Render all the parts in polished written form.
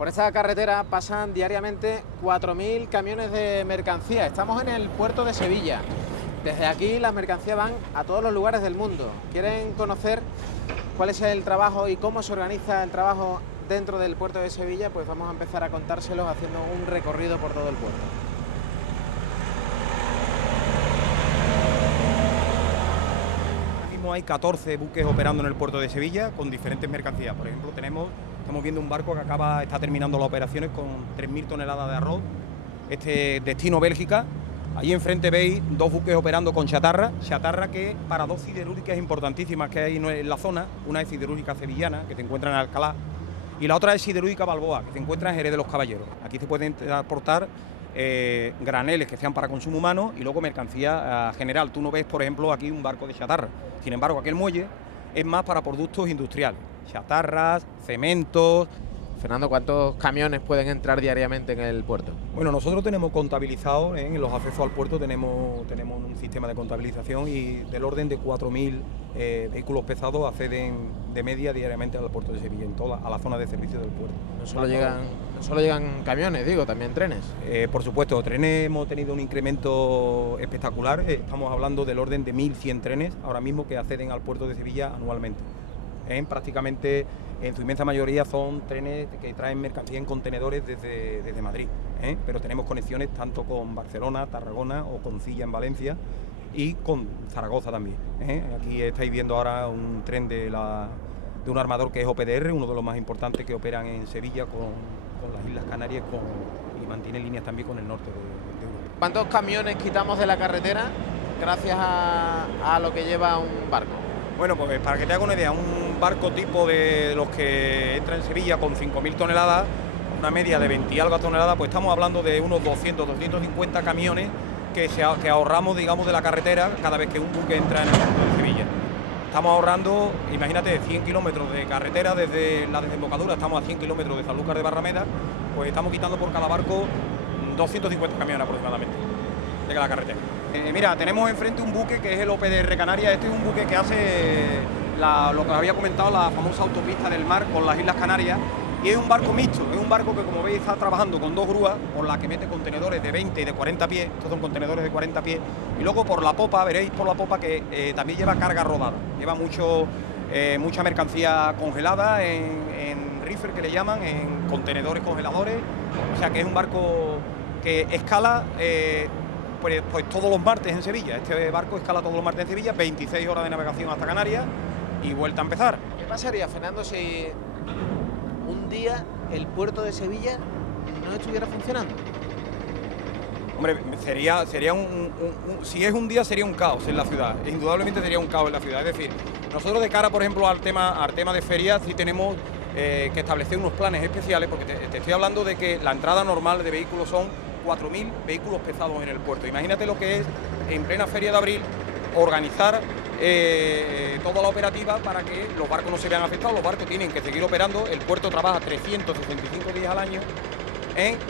Por esta carretera pasan diariamente 4.000 camiones de mercancía. Estamos en el puerto de Sevilla. Desde aquí las mercancías van a todos los lugares del mundo. ¿Quieren conocer cuál es el trabajo y cómo se organiza el trabajo dentro del puerto de Sevilla? Pues vamos a empezar a contárselos haciendo un recorrido por todo el puerto. Ahora mismo hay 14 buques operando en el puerto de Sevilla con diferentes mercancías. Por ejemplo, estamos viendo un barco que está terminando las operaciones con 3.000 toneladas de arroz. Destino Bélgica. Allí enfrente veis dos buques operando con chatarra que para dos siderúrgicas importantísimas que hay en la zona. Una es siderúrgica sevillana, que se encuentra en Alcalá, y la otra es siderúrgica Balboa, que se encuentra en Jerez de los Caballeros. Aquí se pueden transportar graneles que sean para consumo humano y luego mercancía general. Tú no ves, por ejemplo, aquí un barco de chatarra. Sin embargo, aquel muelle es más para productos industriales, chatarras, cementos. Fernando, ¿cuántos camiones pueden entrar diariamente en el puerto? Bueno, nosotros tenemos contabilizado, en los accesos al puerto tenemos un sistema de contabilización y del orden de 4.000 vehículos pesados acceden de media diariamente al puerto de Sevilla, a la zona de servicio del puerto. No solo llegan camiones, digo, también trenes. Por supuesto, trenes hemos tenido un incremento espectacular, estamos hablando del orden de 1.100 trenes ahora mismo que acceden al puerto de Sevilla anualmente. Prácticamente en su inmensa mayoría son trenes que traen mercancía en contenedores desde Madrid, pero tenemos conexiones tanto con Barcelona, Tarragona o con Silla en Valencia y con Zaragoza también. Aquí estáis viendo ahora un tren de un armador que es OPDR, uno de los más importantes que operan en Sevilla con las Islas Canarias y mantiene líneas también con el norte de Europa. ¿Cuántos camiones quitamos de la carretera gracias a lo que lleva un barco? Bueno, pues para que te haga una idea, un barco tipo de los que entra en Sevilla con 5.000 toneladas, una media de 20 y algo toneladas, pues estamos hablando de unos 200, 250 camiones que ahorramos, digamos, de la carretera cada vez que un buque entra en el puerto de Sevilla. Estamos ahorrando, imagínate, 100 kilómetros de carretera desde la desembocadura, estamos a 100 kilómetros de Sanlúcar de Barrameda, pues estamos quitando por cada barco 250 camiones aproximadamente de la carretera. Mira, tenemos enfrente un buque que es el OPDR Canarias. Este es un buque que hace lo que había comentado, la famosa autopista del mar con las Islas Canarias, y es un barco mixto, es un barco que, como veis, está trabajando con dos grúas, por la que mete contenedores de 20 y de 40 pies, estos son contenedores de 40 pies, y luego por la popa, veréis por la popa que también lleva carga rodada, lleva mucha mercancía congelada en reefer, que le llaman, en contenedores congeladores, o sea que es un barco que escala pues todos los martes en Sevilla. Este barco escala todos los martes en Sevilla, 26 horas de navegación hasta Canarias y vuelta a empezar. ¿Qué pasaría, Fernando, si un día el puerto de Sevilla no estuviera funcionando? Hombre, sería si es un día sería un caos en la ciudad, indudablemente sería un caos en la ciudad. Es decir, nosotros de cara, por ejemplo, al tema de ferias, sí tenemos que establecer unos planes especiales, porque te estoy hablando de que la entrada normal de vehículos son 4.000 vehículos pesados en el puerto. Imagínate lo que es en plena feria de abril organizar toda la operativa para que los barcos no se vean afectados. Los barcos tienen que seguir operando, el puerto trabaja 365 días al año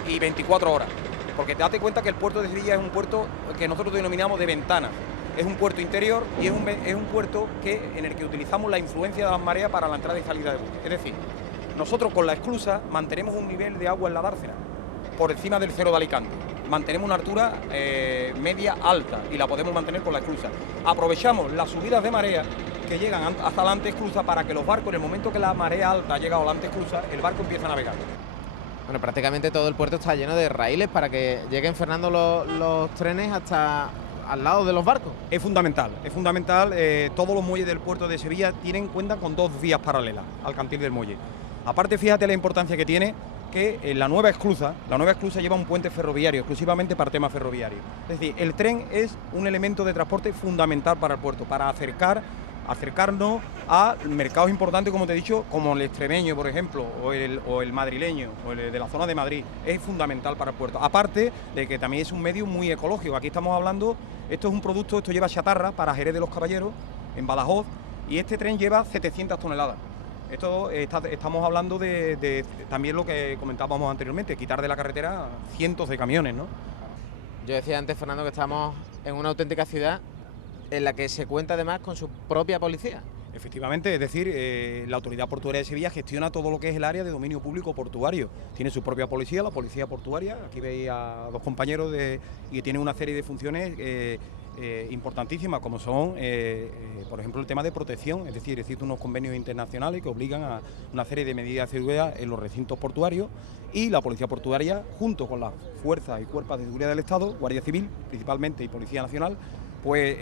y 24 horas. Porque date cuenta que el puerto de Sevilla es un puerto que nosotros denominamos de ventanas. Es un puerto interior y es un puerto en el que utilizamos la influencia de las mareas para la entrada y salida de buques. Es decir, nosotros con la esclusa mantenemos un nivel de agua en la dársena por encima del cero de Alicante. Mantenemos una altura media alta y la podemos mantener con la esclusa. Aprovechamos las subidas de marea que llegan hasta la antesclusa para que los barcos, en el momento que la marea alta ha llegado a la antesclusa, el barco empieza a navegar. Bueno, prácticamente todo el puerto está lleno de raíles para que lleguen, Fernando, los trenes hasta al lado de los barcos. Es fundamental. Todos los muelles del puerto de Sevilla cuentan con dos vías paralelas al cantil del muelle. Aparte, fíjate la importancia que tiene que la nueva esclusa lleva un puente ferroviario, exclusivamente para temas ferroviarios. Es decir, el tren es un elemento de transporte fundamental para el puerto, para acercarnos a mercados importantes, como te he dicho, como el extremeño, por ejemplo, o el madrileño, o el de la zona de Madrid. Es fundamental para el puerto. Aparte de que también es un medio muy ecológico. Aquí estamos hablando, esto lleva chatarra para Jerez de los Caballeros, en Badajoz, y este tren lleva 700 toneladas. Estamos hablando de también lo que comentábamos anteriormente, quitar de la carretera cientos de camiones, ¿no? Yo decía antes, Fernando, que estamos en una auténtica ciudad en la que se cuenta además con su propia policía. Efectivamente, es decir, la Autoridad Portuaria de Sevilla gestiona todo lo que es el área de dominio público portuario. Tiene su propia policía, la Policía Portuaria. Aquí veis a dos compañeros y tiene una serie de funciones importantísimas, como son, por ejemplo, el tema de protección. Es decir, existen unos convenios internacionales que obligan a una serie de medidas de seguridad en los recintos portuarios, y la Policía Portuaria, junto con las fuerzas y cuerpos de seguridad del Estado, Guardia Civil principalmente y Policía Nacional, pues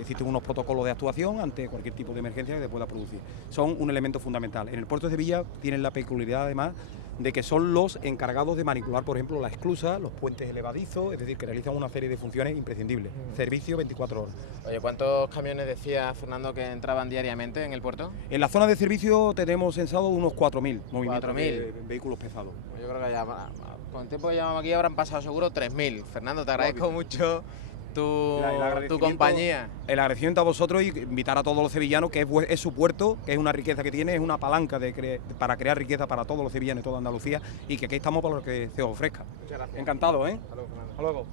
existen unos protocolos de actuación ante cualquier tipo de emergencia que se pueda producir. Son un elemento fundamental. En el puerto de Sevilla tienen la peculiaridad, además, de que son los encargados de manipular, por ejemplo, la esclusa, los puentes elevadizos, es decir, que realizan una serie de funciones imprescindibles. Servicio 24 horas. Oye, ¿cuántos camiones decía Fernando que entraban diariamente en el puerto? En la zona de servicio tenemos censado unos 4.000 movimientos 4.000 de vehículos pesados. Yo creo que ya, con el tiempo que llevamos aquí habrán pasado seguro 3.000. Fernando, te agradezco mucho tu compañía. El agradecimiento a vosotros, y invitar a todos los sevillanos, que es su puerto, que es una riqueza que tiene, es una palanca para crear riqueza para todos los sevillanos y toda Andalucía, y que aquí estamos para lo que se os ofrezca. Muchas gracias. Encantado, ¿eh? Hasta luego, Fernando. Hasta luego.